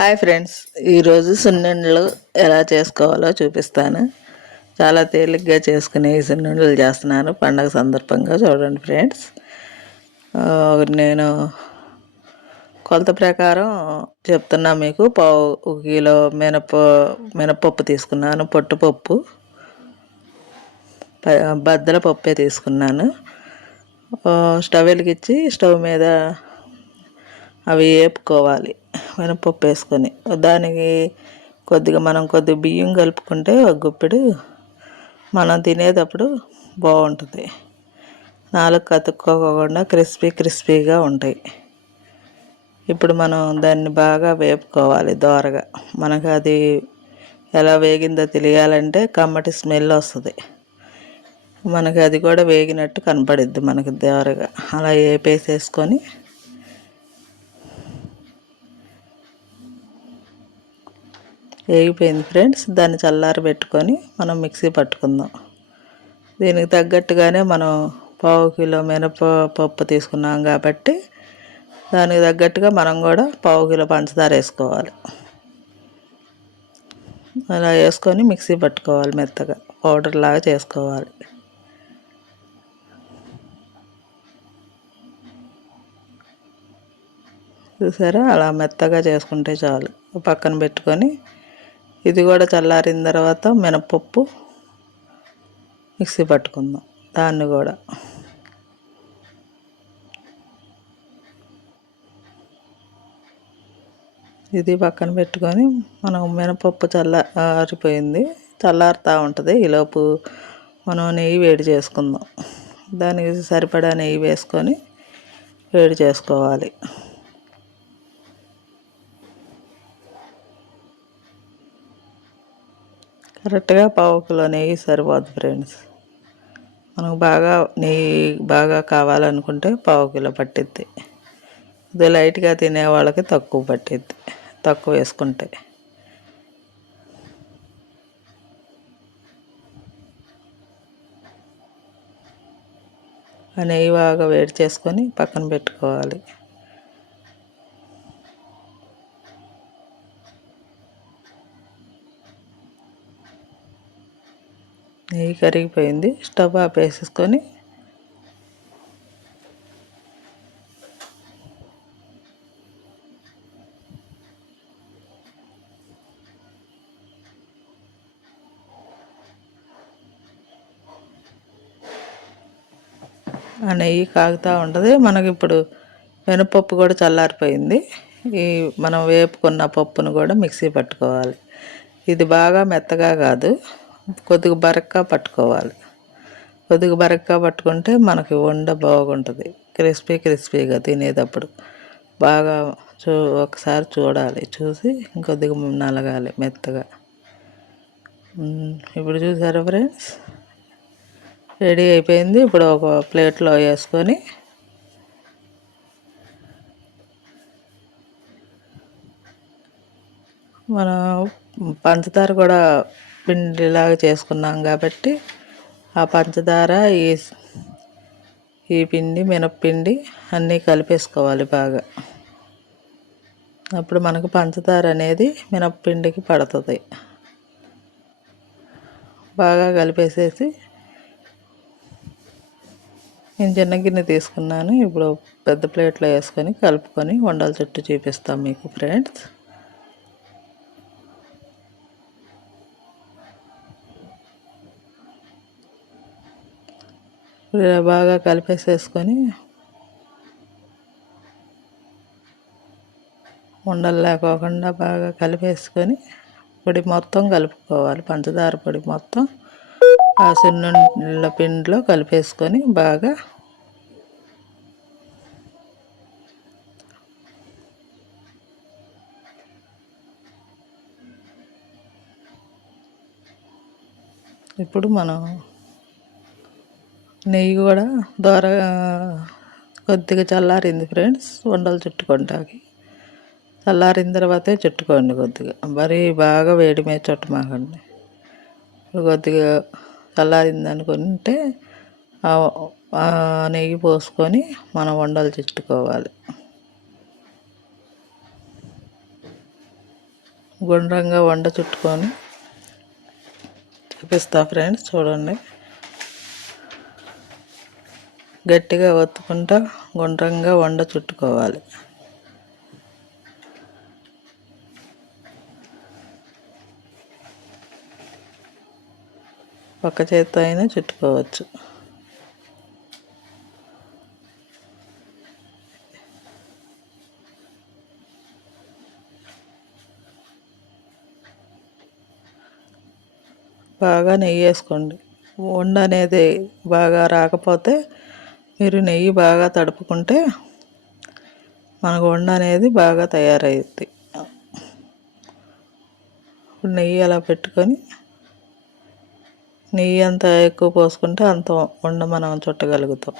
Hi friends, ఈరోజు సున్నుండలు ఎలా చేసుకోవాలో చూపిస్తాను. చాలా తేలిగ్గా చేసుకునే ఈ సున్నుండలు చేస్తున్నాను పండగ సందర్భంగా. చూడండి ఫ్రెండ్స్, నేను కొలత ప్రకారం చెప్తున్నా మీకు. పావు కిలో మినపప్పు తీసుకున్నాను, పొట్టుపప్పు, బద్దల పప్పే తీసుకున్నాను. స్టవ్ వెలిగించి స్టవ్ మీద అవి వేపుకోవాలి. మినపప్పు వేసుకొని దానికి కొద్దిగా బియ్యం కలుపుకుంటే ఒక గుప్పెడు మనం తినేటప్పుడు బాగుంటుంది. నాలుగు కతుక్కోకుండా క్రిస్పీగా ఉంటాయి. ఇప్పుడు మనం దాన్ని బాగా వేపుకోవాలి దోరగా. మనకు అది ఎలా వేగిందో తెలియాలంటే కమ్మటి స్మెల్ వస్తుంది. మనకి అది కూడా వేగినట్టు కనపడిద్ది మనకి దోరగా. అలా వేపేసేసుకొని వేగిపోయింది ఫ్రెండ్స్. దాన్ని చల్లారి పెట్టుకొని మనం మిక్సీ పట్టుకుందాం. దీనికి తగ్గట్టుగానే మనం పావు కిలో మినపప్పు తీసుకున్నాం కాబట్టి దానికి తగ్గట్టుగా మనం కూడా పావు కిలో పంచదార వేసుకోవాలి. అలా వేసుకొని మిక్సీ పట్టుకోవాలి, మెత్తగా పౌడర్ లాగా చేసుకోవాలి. చూసారా, అలా మెత్తగా చేసుకుంటే చాలు. పక్కన పెట్టుకొని ఇది కూడా చల్లారిన తర్వాత మినపప్పు మిక్సీ పట్టుకుందాం. దాన్ని కూడా ఇది పక్కన పెట్టుకొని మనం మినపప్పు చల్లారిపోయింది, చల్లారుతూ ఉంటుంది. ఈలోపు మనం నెయ్యి వేడి చేసుకుందాం. దానికి సరిపడా నెయ్యి వేసుకొని వేడి చేసుకోవాలి. కరెక్ట్గా పావు కిలో నెయ్యి సరిపోద్ది ఫ్రెండ్స్. మనకు నెయ్యి బాగా కావాలనుకుంటే పావు కిలో పట్టిద్ది. ఇది లైట్గా తినే వాళ్ళకి తక్కువ పట్టిద్ది, తక్కువ వేసుకుంటే. ఆ నెయ్యి బాగా వేడి చేసుకొని పక్కన పెట్టుకోవాలి. నెయ్యి కరిగిపోయింది. స్టవ్ ఆపేసేసుకొని ఆ నెయ్యి కాగుతూ ఉంటుంది. మనకి ఇప్పుడు మినపప్పు కూడా చల్లారిపోయింది. ఈ మనం వేపుకున్న పప్పును కూడా మిక్సీ పట్టుకోవాలి. ఇది బాగా మెత్తగా కాదు, కొద్దిగా బరక్గా పట్టుకోవాలి. కొద్దిగా బరక్గా పట్టుకుంటే మనకి వండ బాగుంటుంది, క్రిస్పీగా తినేటప్పుడు. బాగా ఒకసారి చూడాలి, చూసి ఇంకొద్దిగా నలగాలి మెత్తగా. ఇప్పుడు చూసారా ఫ్రెండ్స్, రెడీ అయిపోయింది. ఇప్పుడు ఒక ప్లేట్లో వేసుకొని మనం పంచదార కూడా పిండిలాగా చేసుకున్నాం కాబట్టి ఆ పంచదార ఈ పిండి మినప్పిండి అన్నీ కలిపేసుకోవాలి బాగా. అప్పుడు మనకు పంచదార అనేది మినప్పిండికి పడుతుంది. బాగా కలిపేసేసి నేను చిన్న గిన్నె తీసుకున్నాను. ఇప్పుడు పెద్ద ప్లేట్లో వేసుకొని కలుపుకొని వండల చుట్టూ చూపిస్తాం మీకు ఫ్రెండ్స్. ఇలా బాగా కలిపేసేసుకొని ఉండలు లేకోకుండా బాగా కలిపేసుకొని పొడి మొత్తం కలుపుకోవాలి. పంచదార పొడి మొత్తం ఆ సున్నుండల పిండిలో కలిపేసుకొని బాగా ఇప్పుడు మనం నెయ్యి కూడా కొద్దిగా చల్లారింది ఫ్రెండ్స్. వండలు చుట్టుకుంటాకి చల్లారిన తర్వాతే చుట్టుకోండి. కొద్దిగా మరీ బాగా వేడి మీద చుట్టమాకండి. కొద్దిగా చల్లారింది అనుకుంటే నెయ్యి పోసుకొని మనం వండలు చుట్టుకోవాలి. గుండ్రంగా వండ చుట్టుకొని చూపిస్తా ఫ్రెండ్స్, చూడండి. గట్టిగా ఒత్తుకుంటా గుండ్రంగా వండ చుట్టుకోవాలి. ఒక చేత్తో అయినా చుట్టుకోవచ్చు. బాగా నెయ్యి వేసుకోండి. వండ అనేది బాగా రాకపోతే మీరు నెయ్యి బాగా తడుపుకుంటే మనకు వండ అనేది బాగా తయారవుద్ది. ఇప్పుడు నెయ్యి అలా పెట్టుకొని నెయ్యి ఎంత ఎక్కువ పోసుకుంటే అంత వండ మనం చుట్టగలుగుతాం.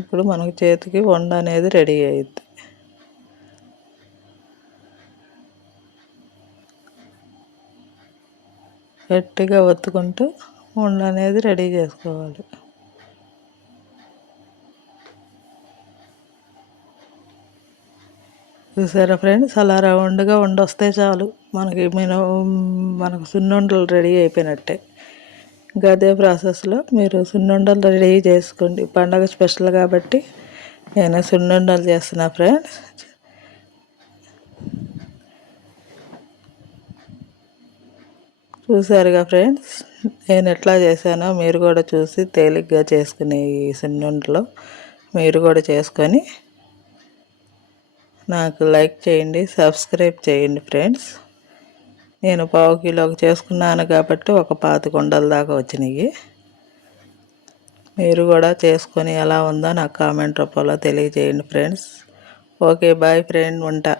ఇప్పుడు మనకి చేతికి వండ అనేది రెడీ అయ్యిద్ది. గట్టిగా ఒత్తుకుంటూ వండ అనేది రెడీ చేసుకోవాలి. చూసారా ఫ్రెండ్స్, అలా రౌండ్గా వస్తే చాలు మనకు సున్నుండలు రెడీ అయిపోయినట్టే. ఇంకా అదే ప్రాసెస్లో మీరు సున్నుండలు రెడీ చేసుకోండి. పండగ స్పెషల్ కాబట్టి నేను సున్నుండలు చేస్తున్నా ఫ్రెండ్స్. చూసారుగా ఫ్రెండ్స్, నేను ఎట్లా చేశానో మీరు కూడా చూసి తేలిగ్గా చేసుకునే ఈ సున్నుండలో మీరు కూడా చేసుకొని నాకు లైక్ చేయండి, సబ్స్క్రైబ్ చేయండి ఫ్రెండ్స్. నేను 1/2 కిలోకి చేసుకున్నాను కాబట్టి ఒక 25 ఉండల దాకా వచ్చినాయి. మీరు కూడా చేసుకొని ఎలా ఉందో నాకు కామెంట్ రూపంలో తెలియజేయండి ఫ్రెండ్స్. ఓకే, బాయ్ ఫ్రెండ్, ఉంటా.